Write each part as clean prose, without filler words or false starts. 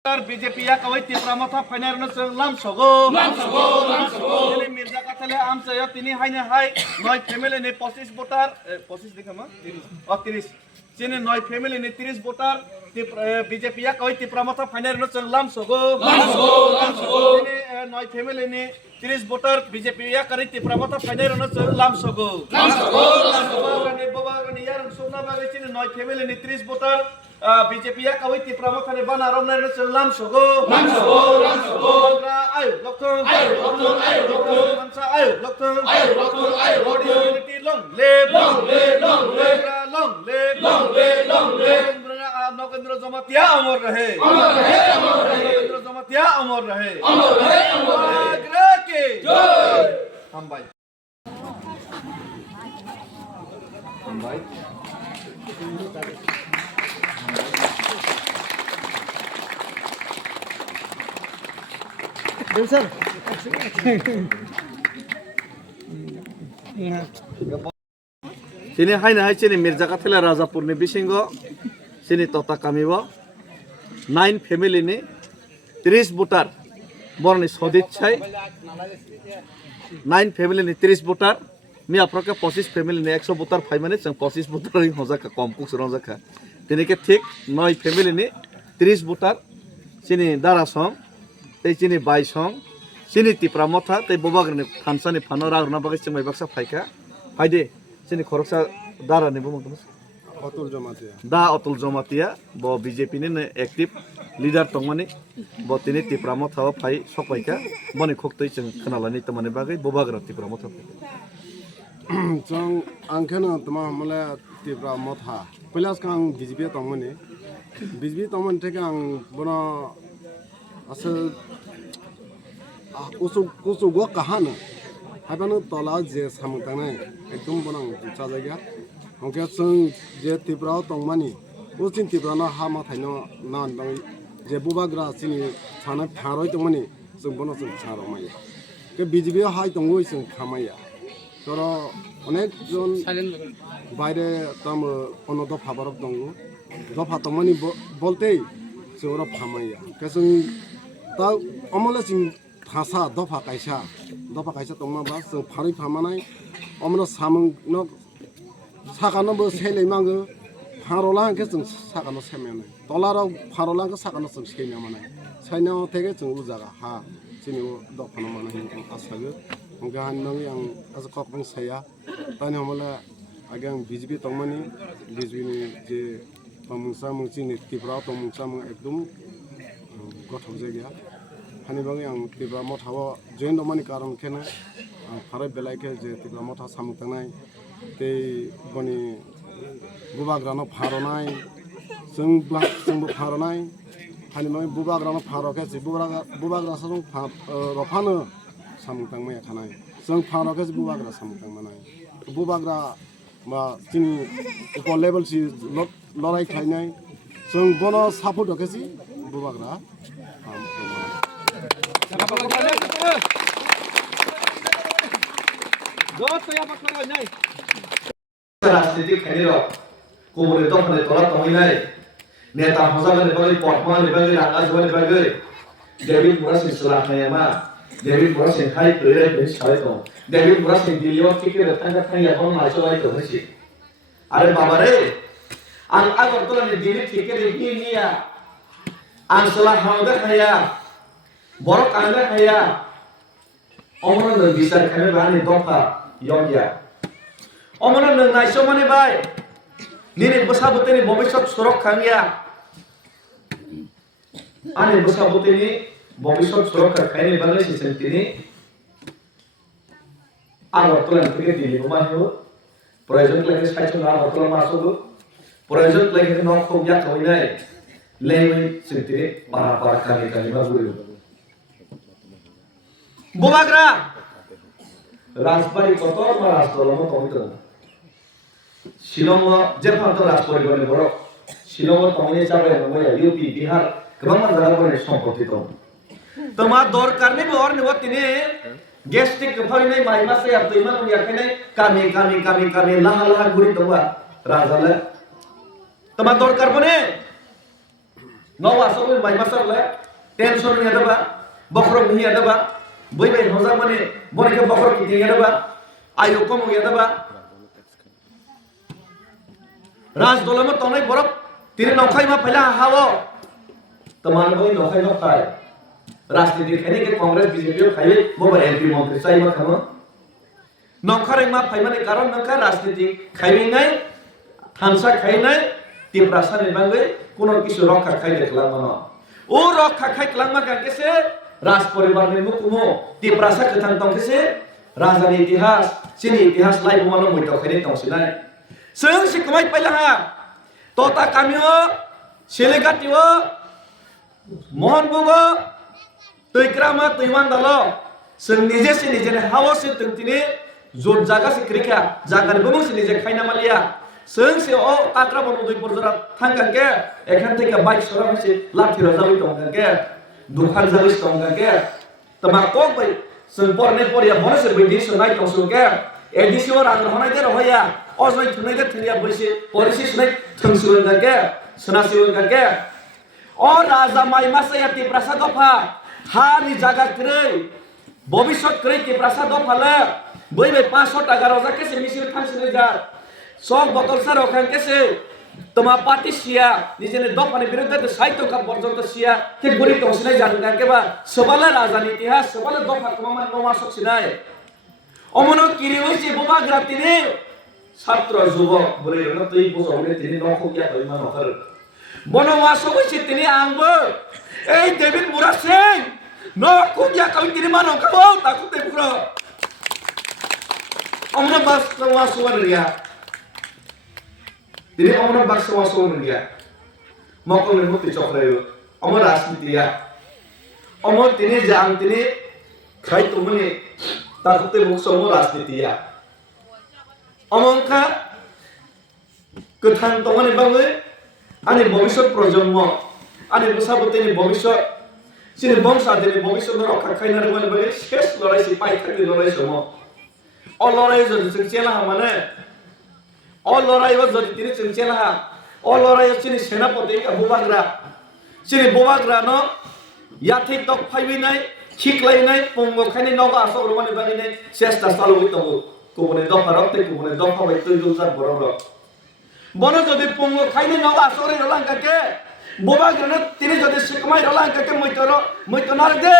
BJP ya kawai tipra mata final no seng lam sogo ini Mirza Kathale am saya tini haine hai noi family ne 25 voter 25 देखा मा 30 sini noi family ne 30 voter BJP ya kawai tipra mata final no seng lam sogo ini noi family ne 30 voter BJP ya kari tipra mata final no seng lam sogo ne baba ne yar sona ba sini noi family ne 30 voter BJP ya kawai tipra mata ne bana rom ne seng lam sogo ayo lokong mansa ayo lokong body unity long live नौकेंद्र Jamatia अमर रहे नौकेंद्र जमातिया अमर रहे आगरा के हम भाई sir sini haina hai sini Mirza Kathale Rajapur ni bisingo sini tota kamibo 9 family ni 30 voter borni sodit chai 9 family ni 30 voter mi aproke 25 family ni 100 voter phai mane chang 25 voter ri hojaka kom kuk surong jaka tinike thik 9 family ni 30 voter sini dara song tei sini bai song sini tipra motha tei bobagni phansani phano ragna bagai chmai baksa phaika phaide sini khoroksa dara ni bumang da Atul Jamatia bo BJP ni active leader tongmani bo tini tipra motha phai sokpaika boni khoktoi cheng khanalani tamani bagai bobagra tipra motha जों आंखोनो तमा हमले तिब्रा मथा पहला आं BJP तंगमने BJP तंगमन থেকে आं बना असल उसु गो कहानो हाबानो तला जे सामताने एकदम बना जा जायगा ओके जों जे तिब्रा तंगमानि उसिन तिब्रानो हा माथायनो नान बाय जे बुबाग्रा सिनि थाना थारय तंगमानि जों बना जों सारमाय के बीजेपी हाय तंगो जों खामाया तर अनेक जन বাইরে তাম অন্য দফা বরফ দङ दफा तंगमानि बलते जोरा फामाया केसं ता अमले सिं थासा दफा कायसा तंगमा बा जों फारै फामानाय अमनो सामं न साकानो बो सेलै मांगो फारला के जों साकानो सेमेने तलाराव फारला के साकानो जों सेना मानाय साइनाव थेगे जों उजागा हा जोंनि दफानो मानाय आसागो गाहान नङै आं आज ककबं साया तानि हमला आगे बीजेपी तंगमानि बीजेपी जे तमुसा मुंसिनि तिब्रा तमुसा मुं एकदम गथौ जायगा हानि बागै आं तिब्रा मथाव जयन दमानि कारण केने फाराय बेलायके जे तिब्रा मथा सामतानाय ते बनि बुबाग्रानो फारनाय जोंबो फारनाय हानि बागै बुबाग्रानो फारके जे बुबाग्रा जों रफानो सामतांमाया खानाय जों फारके बुबाग्रा सामतांमानाय बुबाग्रा बा जोंनि इक लेभेल सि लड़ाई खायनाय जों बन सापर्ट होकेसि बुबाग्रा राजनीति खायरो कोबरे दफाने तला तंगैनाय नेता हजागनि बागै पटमानि बागै रागाजोनि बागै डेभिड मुरासिन सलाखनायमा डेभिड मुरासिन हाय प्रेराय बे सालाय दं डेभिड मुरासिन दिल्लीयाव टिकेट थांगा थांगा बन माइसलाय दंसि आरे बाबा रे आं आगरतलानि दिल्ली टिकेट हिनिया आं सला हावदा खाया बर कांगा खाया अमन नों बिसार खाने बानि दफा यगिया अमन नों नाइसो माने बाय निने बसाबतेनि भबिष्यत सुरक खांगिया आने बसाबतेनि भबिष्यत सुरक खायनि बागै सिसेंतिनि आगरतलानि टिकेट दिल्ली माहियो प्रयोजन लागे साइसन आगरतला मासोबो प्रयोजन लागे न खोबया थइनाय लेमै सिंतिनि बारा कानि मा बुरि बुबाग्रा राजबारी कत मा राजदलम तमितो शिलं जेफान तो राजबारी गने बर शिलं तमिने जाबाय नंबाय यूपी बिहार गोबां जायगाफोरनि सम्पत्ति दं तमा दरकारनि बहर निबो तिनि गेस्टिक फैनाय माइमासे आर दैमा याखायनाय गामि लाहा गुरि दंबा राजाले तमा दरकार बने no aso bai bai masar le tension ni ada ba bokrok ni ada ba bai bai hoza mane boni ke bokrok ki ada ba ayo kom ni ada ba raj dolama tonai borok tini nokai ma pela hawo teman bai nokai nokai राजनीति खेने के Congress BJP खाई वो बड़े MP मंत्री साइब खामो नौकरी मा फाइमाने कारण नौका राजनीति खाई नहीं थांसा खाई नहीं तिप्रासा ने बांगे कोनो किसी रॉका खाई देखला मनो ओ रॉका खाई कलामा का कैसे राज परिवार में मुकुमो तिप्रासा के थांग तंग कैसे राजधानी इतिहास सिनी इतिहास लाइव मनो मुइतो खाई तंग सिनाय संग सिकमाई पहला हा तोता कामियो सिलेगातियो मोहन बुगो तैक्रामा तैमान दालो जों निजे से निजे हावा से तंतिने जोन जागा से क्रिका जागा बमु से निजे खाइना मालिया जों से ओ कात्रा बनो दुई परजरा थांगांगे एखान থেকে बाइक सरा से लाठी रजाबि दंगांगे दुखान जाबि दंगांगे तमा कोक बाय जों परने परिया बनो से बिदि सनाय तंसुगे एदिसि और आंग्र हनाय दे रहया अजय थुनाय दे थुनिया बैसे परिसि सनाय थंसुगांगे सनासिगांगे ओ राजा माइमा सयाति प्रसाद गफा हानि जागा करे भविष्य करे के प्रसाद फले बै बै 500 টাকা রোজা কেসে মিছিল থাকছে যা সব বতল সার ওখান কেসে তোমা পার্টি সিয়া নিজের দফানে বিরুদ্ধে সাহিত্য কা পর্যন্ত সিয়া কে গরি তো সিনাই জানগা কেবা সবালে রাজনীতি ইতিহাস সবালে দফা তোমামান নমা সছিনাই অমন কিরি হইছে বোমা গ্রাতিনে ছাত্র যুবক বলে না তুই বুঝাবলে তিনি নখ কিয়া হই মান হর বনবাস হইছে তিনি আংবো এই ডেভিড মুরা Singh no kuya kau tiri mano kau takut deh bro omna bas kawasan dia tiri omna bas kawasan dia mau kau lembut di coklat itu omna rasmi dia omna tini jam tini kai tumani takut deh bukso omna rasmi dia omna ka ketan tongan ibawe ane bobisot projomo ane besabote ni bobisot sini bangsa dari bangsa orang kakai nari mana bagi ses lorai si pai kaki lorai semua, all lorai jadi cengciela mana, all lorai was jadi tini cengciela, all lorai sini senapati ka bubagra no, ya thik tok pai binai, chik lai nai, pungo kani noga asal rumah ni bagi nai, ses tas talu itu, kumune dopa rokte kumune dopa bai tu julzar borok, bono jadi pungo kani noga asal orang kake boba grana tini jodi sikmai rolang kake moitonar de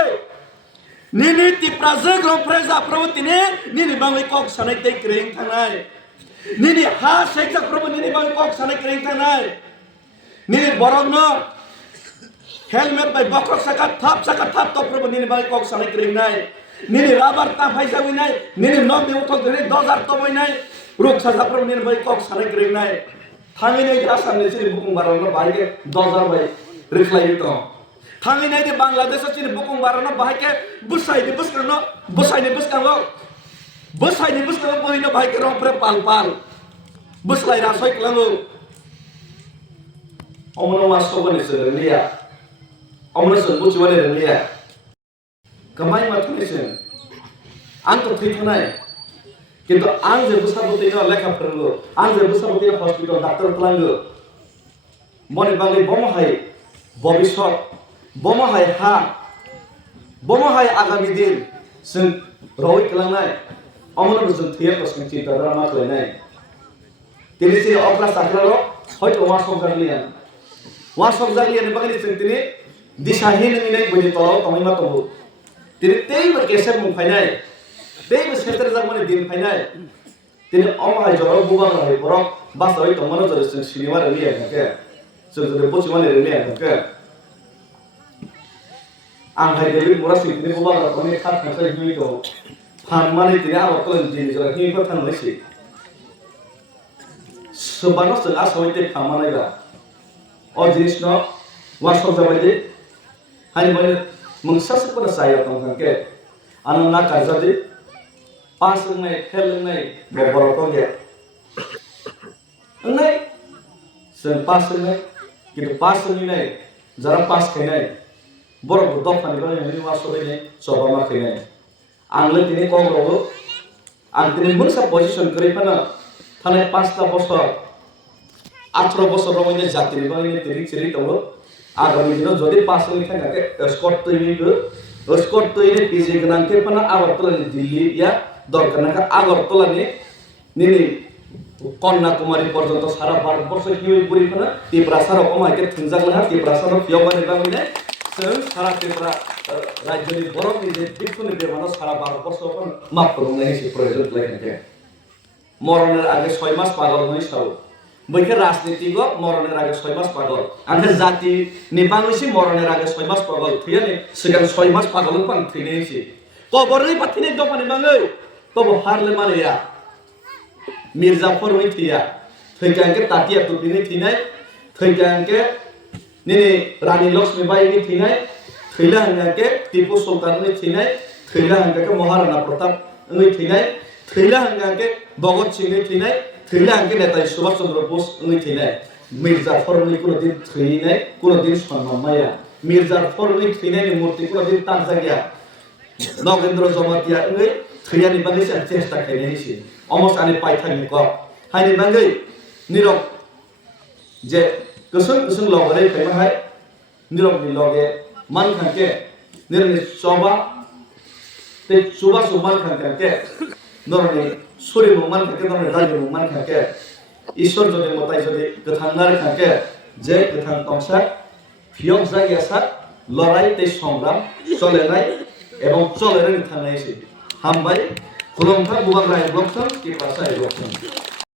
nini ti praze gro preza probo tini nini bangai kok sanai tei kring thanai nini ha seksa probo nini bangai kok sanai kring thanai nini borong no helmet bai bokok sakat thap to probo nini bangai kok sanai kring nai nini rabar ta phaisa wi nai nini nok de uthok dene 2000 to bai nai ruk sa probo nini bangai kok sanai kring nai थांगी नहीं जा सामने से booking बारनो बाहर के 2000 भाई रिफ्लाई तो थांगी नहीं दे बांग्लादेश से बुकिंग बारनो बाहर के बुसाई ने बुस करनो बोहिनो भाई के रोम पर पाल बुसलाई रासोई कलंगो ओमनो वासो बने से लिया ओमनो से बुच बने लिया कमाई मत से अंत ठीक नहीं কিন্তু আং যে বুসাবতি না লেখা পড়লো আং যে বুসাবতি হসপিটাল ডাক্তার তলাঙ্গো মনে বাঙালি বমহাই ভবিষ্যৎ বমহাই হা বমহাই আগামী দিন जों রই কলাংনাই অমন जों থিয়া প্রশ্ন চিন্তা দ্বারা মাখলাইনাই তিনি সে অপরা সাকরালো হয়তো ওয়া সংজালিয়ান বাঙালি जों তিনি দিশাহীন নিনাই বনি তলাও তমাইমা তবু তিনি তেইবার কেসের মুখ ফাইনাই तेईब क्षेत्र जागमाने दिन फाइनाय तिनि अमाय जराव बुबां रहाय बरक बासावै तंमानो जरे जों सिनेमा रिलिया खाके जों जरे पचिमाने रिलिया खाके आं हाय डेभिड मुरा सिं तिनि बुबां रहाय खात खासे हिनि तो फानमाने तिनि आबाद कलेन दिन जरा हिनिफोर थांनायसि सोबानो जों आसावै ते फानमानायबा अ जिनिसनो वासक जाबाय दे हानि माने मोनसासफोरा जाया दं खाके आनो ना गाजादि पास लंनाय खेल लंनाय बरक गया लंनाय जों पास लंनाय किन्तु पास लंनाय जरा पास खायनाय बरक दफानि बायनाय वासबायनाय सभा माखायनाय आंले दिनै कग्रावबो आं दिनै मोनसा पजिशन करिफाना थानाय 5 ता बছर 18 बছर रमायनाय जातिनि बायनाय तिरि चिरि दङ আগামী দিনে যদি পাসনি থাকে স্কট তৈরি পিজি গনাকে পানা আগরতলানি দিল্লি ইয়া দরকার নাকা আগরতলানি নিনি কন্যাকুমারী পর্যন্ত সারা ভারতবর্ষ কি পরি পানা ত্রিপুরা সারা অমাইকে থুনজাগলা ত্রিপুরা সারা ফিয়বানি বামিনে সারা ত্রিপুরা রাজ্যনি বরফনি যে বিক্ষুনি বেমানো সারা ভারতবর্ষ মাপ করুন এসে প্রয়োজন লাগে মরণের আগে 6 মাস পাগল হই সাও বইকে রাজনীতিক মরণের আগে 6 মাস পাগল আমাদের জাতি নিবাংশি মরণের আগে 6 মাস পাগল থিয়ানি সিগাং 6 মাস পাগল পান থিনেছি কবরই পাথিনে দপানি বাঙৈ তবো হারলে মারিয়া মির্জাফর হই থিয়া থৈকাঙ্কে তাতিয়া তুপিনি থিনাই থৈকাঙ্কে নিনি রানী লক্ষ্মীবাই হই থিনাই থৈলা হাঙ্গাকে টিপু সুলতান হই থিনাই থৈলা হাঙ্গাকে মহারাণা প্রতাপ হই থিনাই থৈলা হাঙ্গাকে ভগৎ সিং হই থিনাই থৈলা হাঙ্গে নেতাজি সুভাষ চন্দ্র বোস হই থিনাই মির্জাফর হই কোনদিন থইনাই কোনদিন সম্মান মায়া মির্জাফর হই থিনাইনি মূর্তি কোনদিন তার জায়গা নগেন্দ্র জমাতিয়া হই থৈয়ানি বাঙৈ চেষ্টা খাইনাইছি almost ani paithani ko haini bangai nirok je kusung logare pema hai nirok ni loge man khanke nirni soba te suba suman khanke norni suri man khanke norni ragi man khanke ishwar jodi motai jodi kathangnar khanke je kathang tongsa phiyong jagyasa লড়াই তে সংগ্রাম চলে নাই এবং চলে থানাইছে হামবাই খুলংখা বুবাং রায় ব্লকসন কি পাশায় ব্লকসন